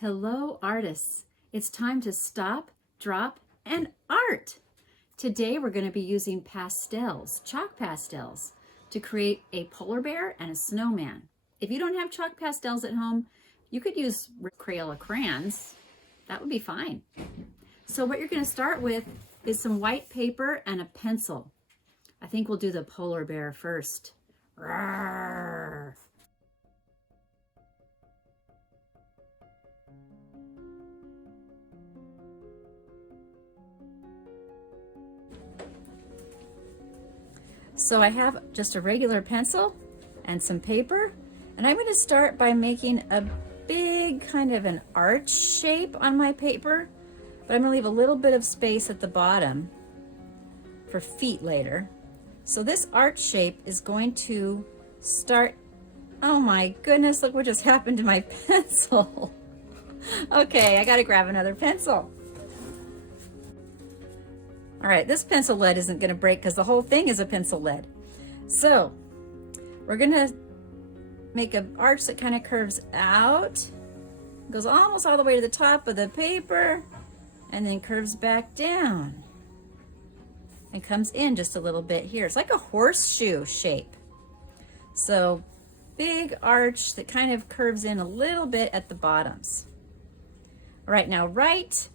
Hello, artists. It's time to stop, drop, and art. Today we're going to be using pastels, chalk pastels, to create a polar bear and a snowman. If you don't have chalk pastels at home, you could use Crayola crayons. That would be fine. So what you're going to start with is some white paper and a pencil. I think we'll do the polar bear first. Rawr. So I have just a regular pencil and some paper, and I'm going to start by making a big kind of an arch shape on my paper, but I'm going to leave a little bit of space at the bottom for feet later. So this arch shape is going to start, oh my goodness, look what just happened to my pencil. Okay, I got to grab another pencil. All right, this pencil lead isn't going to break because the whole thing is a pencil lead. So we're going to make an arch that kind of curves out, goes almost all the way to the top of the paper, and then curves back down and comes in just a little bit here. It's like a horseshoe shape. So big arch that kind of curves in a little bit at the bottoms. All right, now right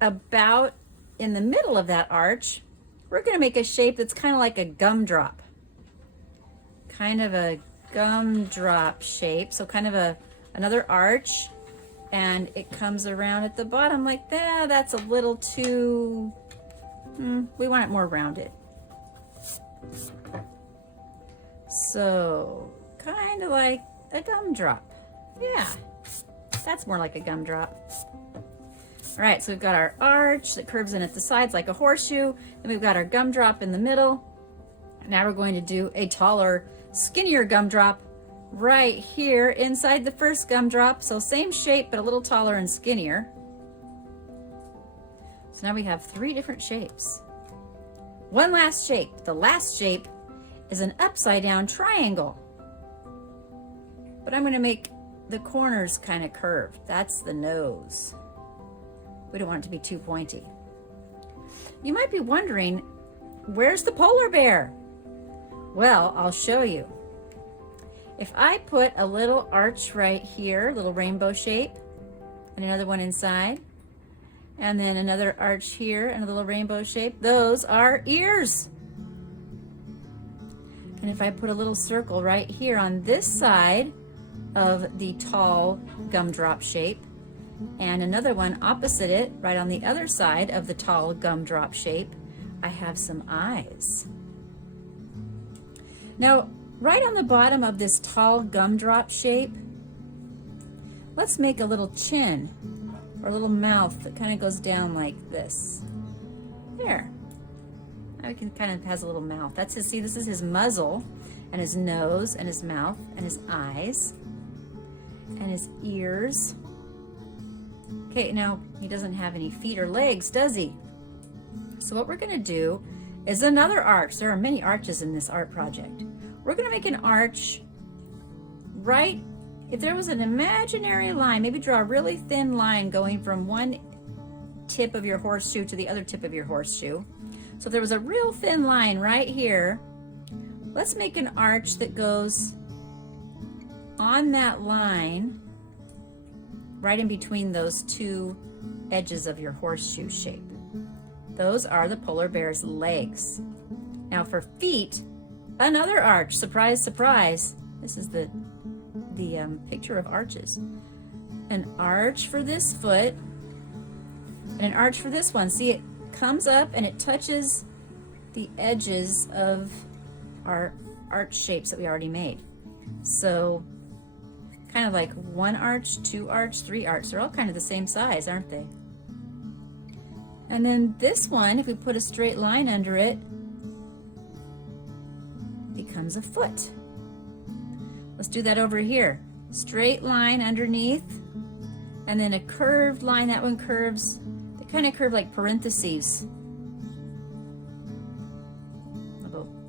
about in the middle of that arch, we're going to make a shape that's kind of like a gumdrop. Kind of a gumdrop shape. So kind of another arch, and it comes around at the bottom like that. That's a little too, we want it more rounded. So kind of like a gumdrop. Yeah, that's more like a gumdrop. All right, so we've got our arch that curves in at the sides like a horseshoe, and we've got our gumdrop in the middle. Now we're going to do a taller, skinnier gumdrop right here inside the first gumdrop. So same shape, but a little taller and skinnier. So now we have three different shapes. One last shape. The last shape is an upside down triangle. But I'm going to make the corners kind of curved. That's the nose. We don't want it to be too pointy. You might be wondering, where's the polar bear? Well, I'll show you. If I put a little arch right here, little rainbow shape, and another one inside, and then another arch here and a little rainbow shape, those are ears. And if I put a little circle right here on this side of the tall gumdrop shape, and another one opposite it, right on the other side of the tall gumdrop shape, I have some eyes. Now, right on the bottom of this tall gumdrop shape, let's make a little chin or a little mouth that kind of goes down like this. There. Now we can kind of has a little mouth. That's his, see, this is his muzzle and his nose and his mouth and his eyes and his ears. Okay, now he doesn't have any feet or legs, does he? So what we're going to do is another arch. There are many arches in this art project. We're going to make an arch right, if there was an imaginary line, maybe draw a really thin line going from one tip of your horseshoe to the other tip of your horseshoe. So if there was a real thin line right here, let's make an arch that goes on that line right in between those two edges of your horseshoe shape. Those are the polar bear's legs. Now for feet, another arch. Surprise, surprise. This is the picture of arches. An arch for this foot and an arch for this one. See, it comes up and it touches the edges of our arch shapes that we already made. So kind of like one arch, two arch, three arch. They're all kind of the same size, aren't they? And then this one, if we put a straight line under it, becomes a foot. Let's do that over here. Straight line underneath, and then a curved line. That one curves, they kind of curve like parentheses.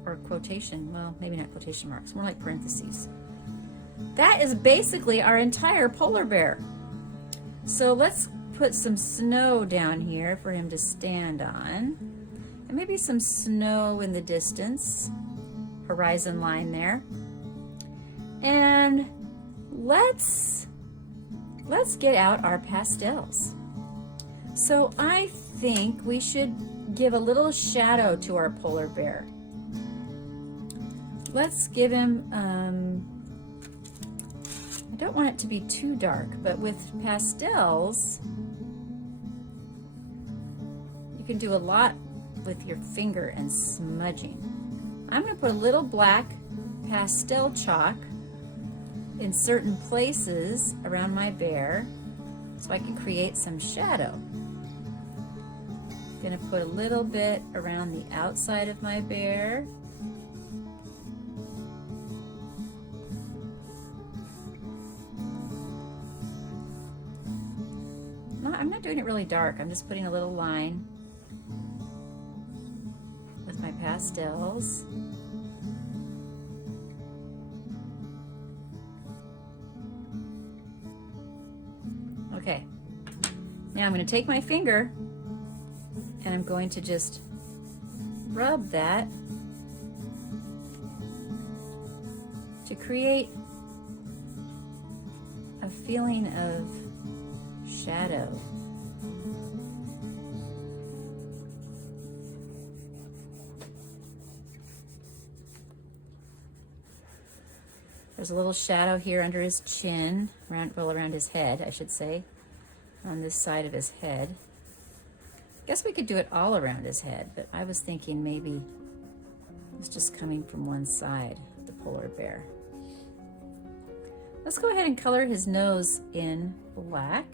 Or quotation, well, maybe not quotation marks, more like parentheses. That is basically our entire polar bear. So let's put some snow down here for him to stand on. And maybe some snow in the distance, horizon line there. And let's get out our pastels. So I think we should give a little shadow to our polar bear. Let's give him, I don't want it to be too dark, but with pastels, you can do a lot with your finger and smudging. I'm going to put a little black pastel chalk in certain places around my bear so I can create some shadow. I'm going to put a little bit around the outside of my bear. I'm not doing it really dark. I'm just putting a little line with my pastels. Okay, now I'm going to take my finger and I'm going to just rub that to create a feeling of shadow. There's a little shadow here under his chin, around his head, I should say, on this side of his head. Guess we could do it all around his head, but I was thinking maybe it's just coming from one side of the polar bear. Let's go ahead and color his nose in black.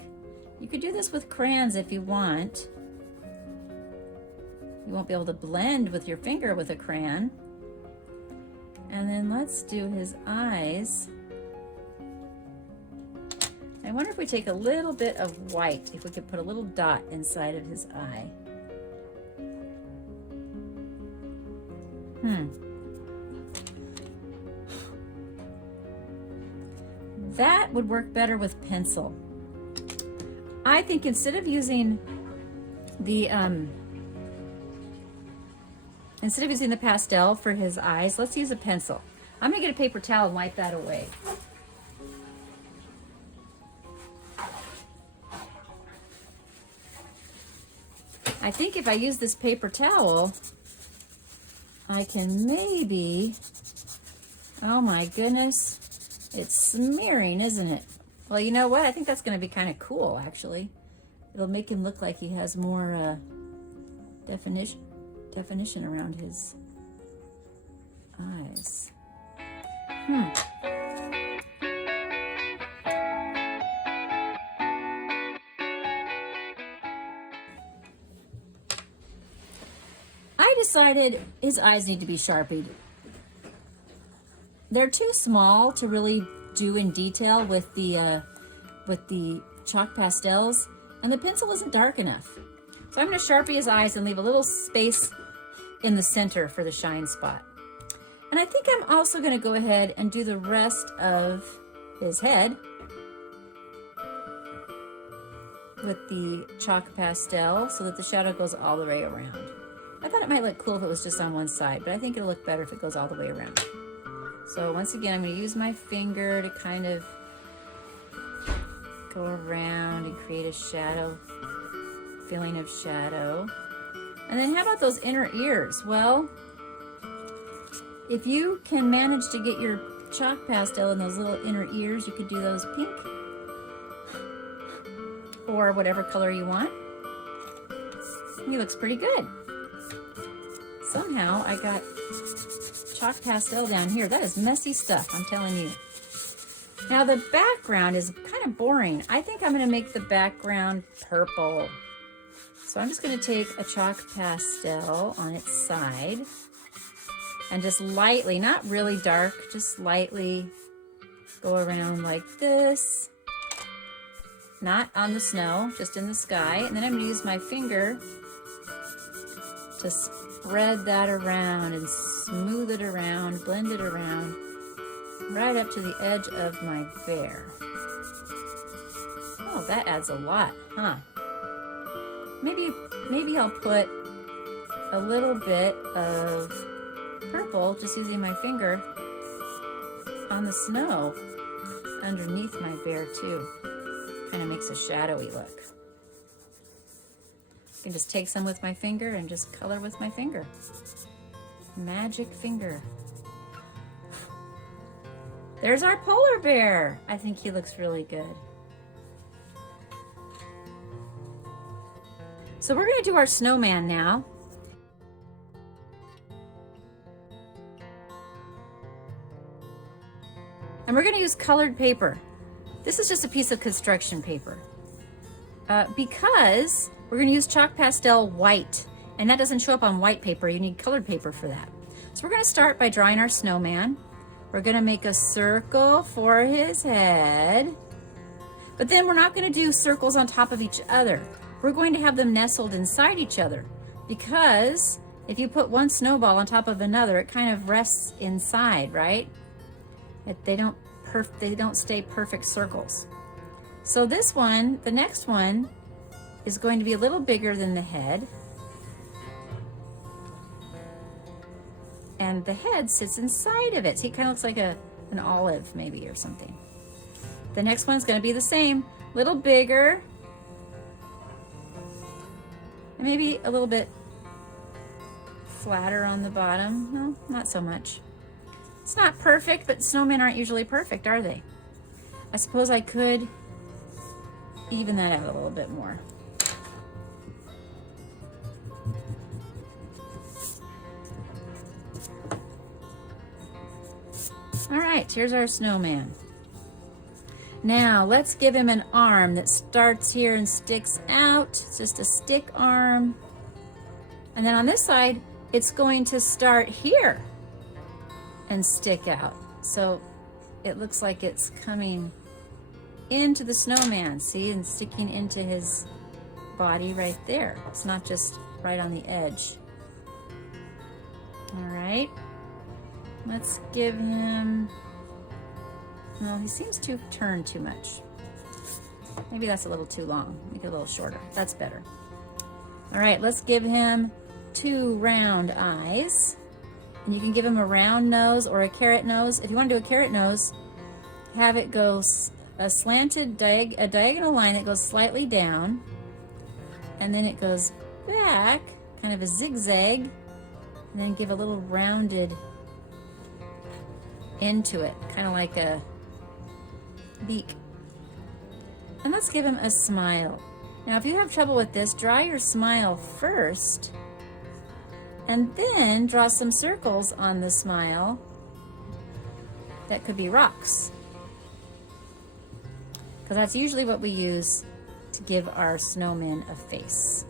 You could do this with crayons if you want. You won't be able to blend with your finger with a crayon. And then let's do his eyes. I wonder if we take a little bit of white, if we could put a little dot inside of his eye. That would work better with pencil. I think instead of using the pastel for his eyes, let's use a pencil. I'm gonna get a paper towel and wipe that away. I think if I use this paper towel, I can maybe, oh my goodness, it's smearing, isn't it? Well, you know what? I think that's going to be kind of cool, actually. It'll make him look like he has more definition around his eyes. I decided his eyes need to be sharpied. They're too small to really do in detail with the chalk pastels, and the pencil isn't dark enough. So I'm going to Sharpie his eyes and leave a little space in the center for the shine spot. And I think I'm also going to go ahead and do the rest of his head with the chalk pastel so that the shadow goes all the way around. I thought it might look cool if it was just on one side, but I think it'll look better if it goes all the way around. So once again, I'm going to use my finger to kind of go around and create a shadow, feeling of shadow. And then how about those inner ears? Well, if you can manage to get your chalk pastel in those little inner ears, you could do those pink or whatever color you want. He looks pretty good. Somehow I got chalk pastel down here. That is messy stuff, I'm telling you. Now the background is kind of boring. I think I'm going to make the background purple. So I'm just going to take a chalk pastel on its side and just lightly, not really dark, just lightly go around like this. Not on the snow, just in the sky. And then I'm going to use my finger to spread that around and smooth it around, blend it around, right up to the edge of my bear. Oh, that adds a lot, huh? Maybe I'll put a little bit of purple, just using my finger, on the snow underneath my bear too. Kind of makes a shadowy look. I can just take some with my finger and just color with my finger. Magic finger. There's our polar bear. I think he looks really good. So we're going to do our snowman now. And we're going to use colored paper. This is just a piece of construction paper. Because we're going to use chalk pastel white, and that doesn't show up on white paper. You need colored paper for that. So we're going to start by drawing our snowman. We're going to make a circle for his head. But then we're not going to do circles on top of each other. We're going to have them nestled inside each other, because if you put one snowball on top of another, it kind of rests inside, right? They don't stay perfect circles. So this one, the next one, is going to be a little bigger than the head. And the head sits inside of it. So he kind of looks like an olive maybe or something. The next one's going to be the same, little bigger. And maybe a little bit flatter on the bottom. No, not so much. It's not perfect, but snowmen aren't usually perfect, are they? I suppose I could even that out a little bit more. All right, here's our snowman. Now let's give him an arm that starts here and sticks out. It's just a stick arm. And then on this side, it's going to start here and stick out. So it looks like it's coming into the snowman, see, and sticking into his body right there. It's not just right on the edge. All right, let's give him, well, he seems to turn too much. Maybe that's a little too long. Make it a little shorter. That's better. All right, let's give him 2 round eyes. And you can give him a round nose or a carrot nose. If you want to do a carrot nose, have it go a slanted a diagonal line that goes slightly down, and then it goes back, kind of a zigzag, and then give a little rounded into it, kind of like a beak. And let's give him a smile. Now, if you have trouble with this, draw your smile first, and then draw some circles on the smile that could be rocks, because that's usually what we use to give our snowmen a face.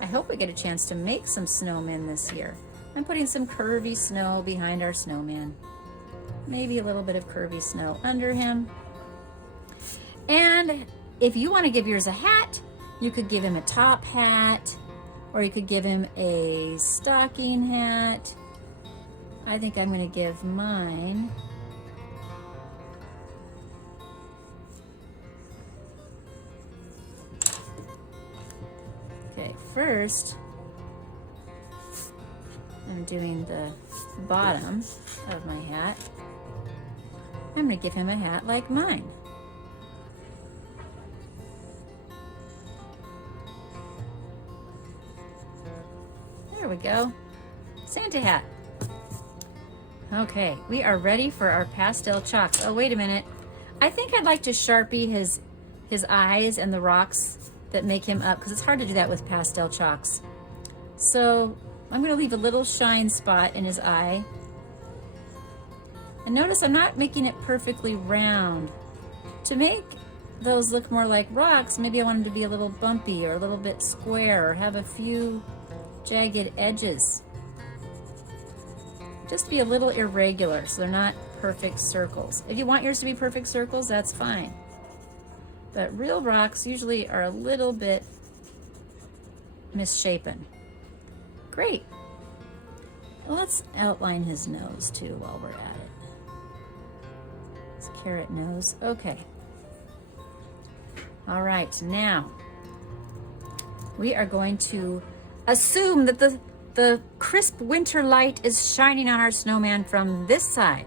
I hope we get a chance to make some snowmen this year. I'm putting some curvy snow behind our snowman. Maybe a little bit of curvy snow under him. And if you want to give yours a hat, you could give him a top hat, or you could give him a stocking hat. I think I'm going to give mine first. I'm doing the bottom of my hat. I'm going to give him a hat like mine. There we go. Santa hat. Okay, we are ready for our pastel chalks. Oh, wait a minute. I think I'd like to Sharpie his eyes and the rocks that make him up, because it's hard to do that with pastel chalks. So I'm going to leave a little shine spot in his eye. And notice I'm not making it perfectly round. To make those look more like rocks, maybe I want them to be a little bumpy or a little bit square or have a few jagged edges. Just be a little irregular so they're not perfect circles. If you want yours to be perfect circles, that's fine. But real rocks usually are a little bit misshapen. Great. Well, let's outline his nose too while we're at it. His carrot nose. Okay. All right, now we are going to assume that the crisp winter light is shining on our snowman from this side.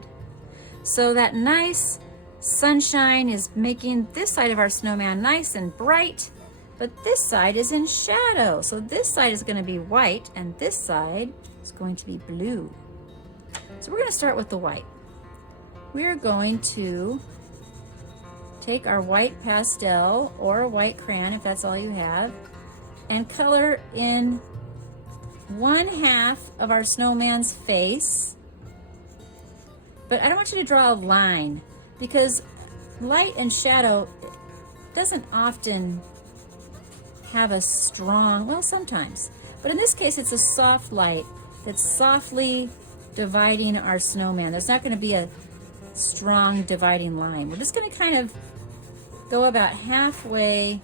So that nice sunshine is making this side of our snowman nice and bright, but this side is in shadow. So this side is going to be white and this side is going to be blue. So we're going to start with the white. We're going to take our white pastel or a white crayon, if that's all you have, and color in 1/2 of our snowman's face. But I don't want you to draw a line, because light and shadow doesn't often have a strong, well, sometimes, but in this case it's a soft light that's softly dividing our snowman. There's not going to be a strong dividing line. We're just going to kind of go about halfway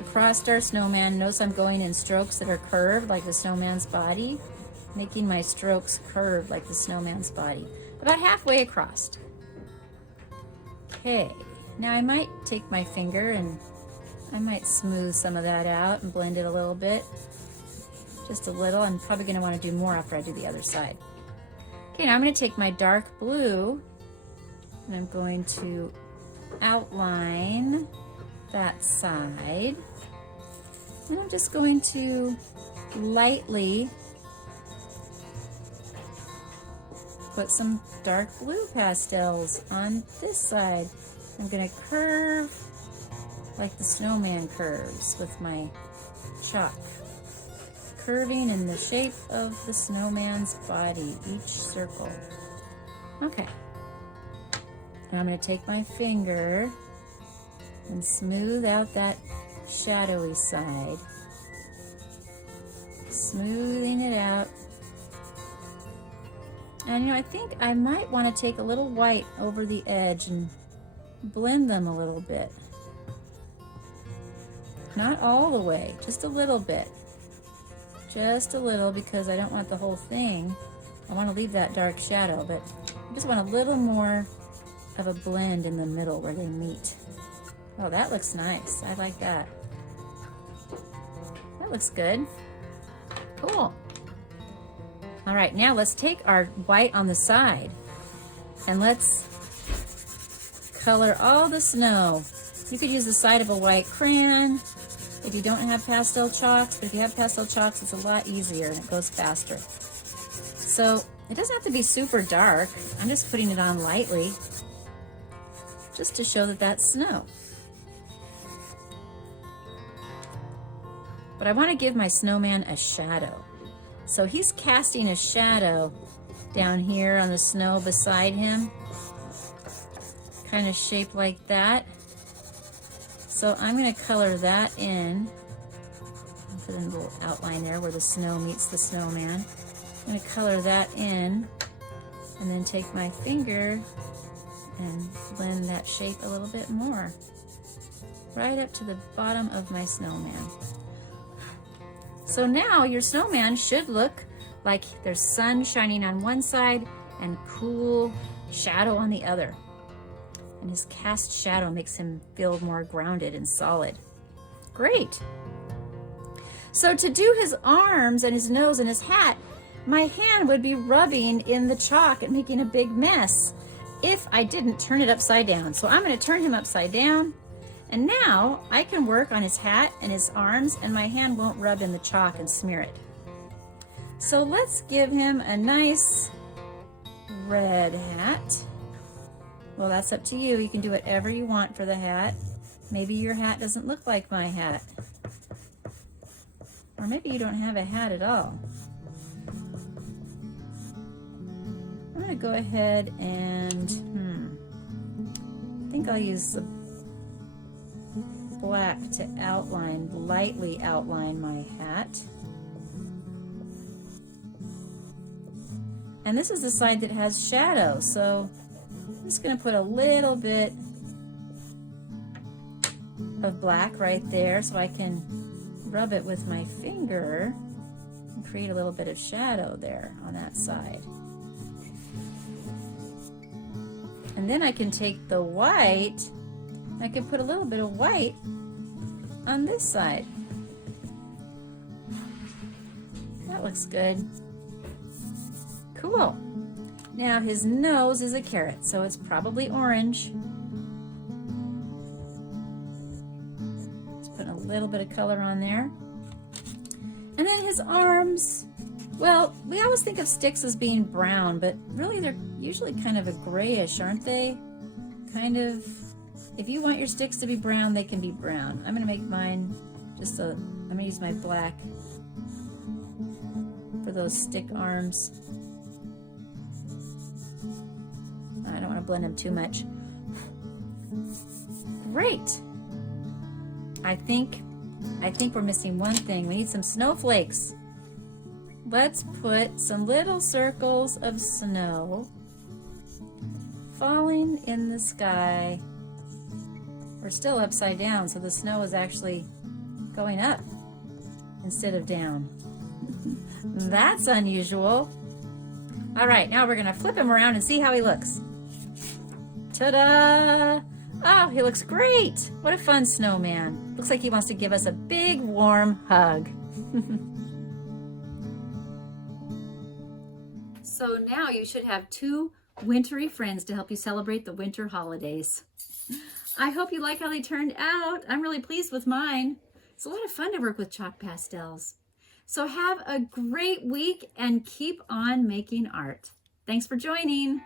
across our snowman. Notice I'm going in strokes that are curved like the snowman's body, making my strokes curved like the snowman's body. About halfway across. Okay, now I might take my finger and I might smooth some of that out and blend it a little bit. Just a little. I'm probably going to want to do more after I do the other side. Okay, now I'm going to take my dark blue and I'm going to outline that side. And I'm just going to lightly put some dark blue pastels on this side. I'm going to curve like the snowman curves with my chalk. Curving in the shape of the snowman's body, each circle. Okay. Now I'm going to take my finger and smooth out that shadowy side. Smoothing it out. And you know, I think I might want to take a little white over the edge and blend them a little bit. Not all the way, just a little bit. Just a little, because I don't want the whole thing. I want to leave that dark shadow, but I just want a little more of a blend in the middle where they meet. Oh, that looks nice. I like that. That looks good. Cool. All right, now let's take our white on the side and let's color all the snow. You could use the side of a white crayon if you don't have pastel chalks, but if you have pastel chalks, it's a lot easier and it goes faster. So it doesn't have to be super dark. I'm just putting it on lightly just to show that that's snow. But I want to give my snowman a shadow. So he's casting a shadow down here on the snow beside him, kind of shaped like that. So I'm going to color that in. I'll put in a little outline there where the snow meets the snowman. I'm going to color that in and then take my finger and blend that shape a little bit more, right up to the bottom of my snowman. So now your snowman should look like there's sun shining on one side and cool shadow on the other. And his cast shadow makes him feel more grounded and solid. Great. So to do his arms and his nose and his hat, my hand would be rubbing in the chalk and making a big mess if I didn't turn it upside down. So I'm going to turn him upside down. And now I can work on his hat and his arms, and my hand won't rub in the chalk and smear it. So let's give him a nice red hat. Well, that's up to you. You can do whatever you want for the hat. Maybe your hat doesn't look like my hat. Or maybe you don't have a hat at all. I'm going to go ahead and, I think I'll use the black to lightly outline my hat. And this is the side that has shadow, so I'm just going to put a little bit of black right there so I can rub it with my finger and create a little bit of shadow there on that side. And then I can take the white I could put a little bit of white on this side. That looks good. Cool. Now his nose is a carrot, so it's probably orange. Just put a little bit of color on there. And then his arms, well, we always think of sticks as being brown, but really they're usually kind of a grayish, aren't they? Kind of, if you want your sticks to be brown, they can be brown. I'm gonna make mine just I'm gonna use my black for those stick arms. I don't want to blend them too much. Great. I think we're missing one thing. We need some snowflakes. Let's put some little circles of snow falling in the sky. We're still upside down, so the snow is actually going up instead of down. That's unusual. All right, now we're gonna flip him around and see how he looks. Ta-da! Oh, he looks great. What a fun snowman. Looks like he wants to give us a big, warm hug. So now you should have 2 wintry friends to help you celebrate the winter holidays. I hope you like how they turned out. I'm really pleased with mine. It's a lot of fun to work with chalk pastels. So have a great week and keep on making art. Thanks for joining.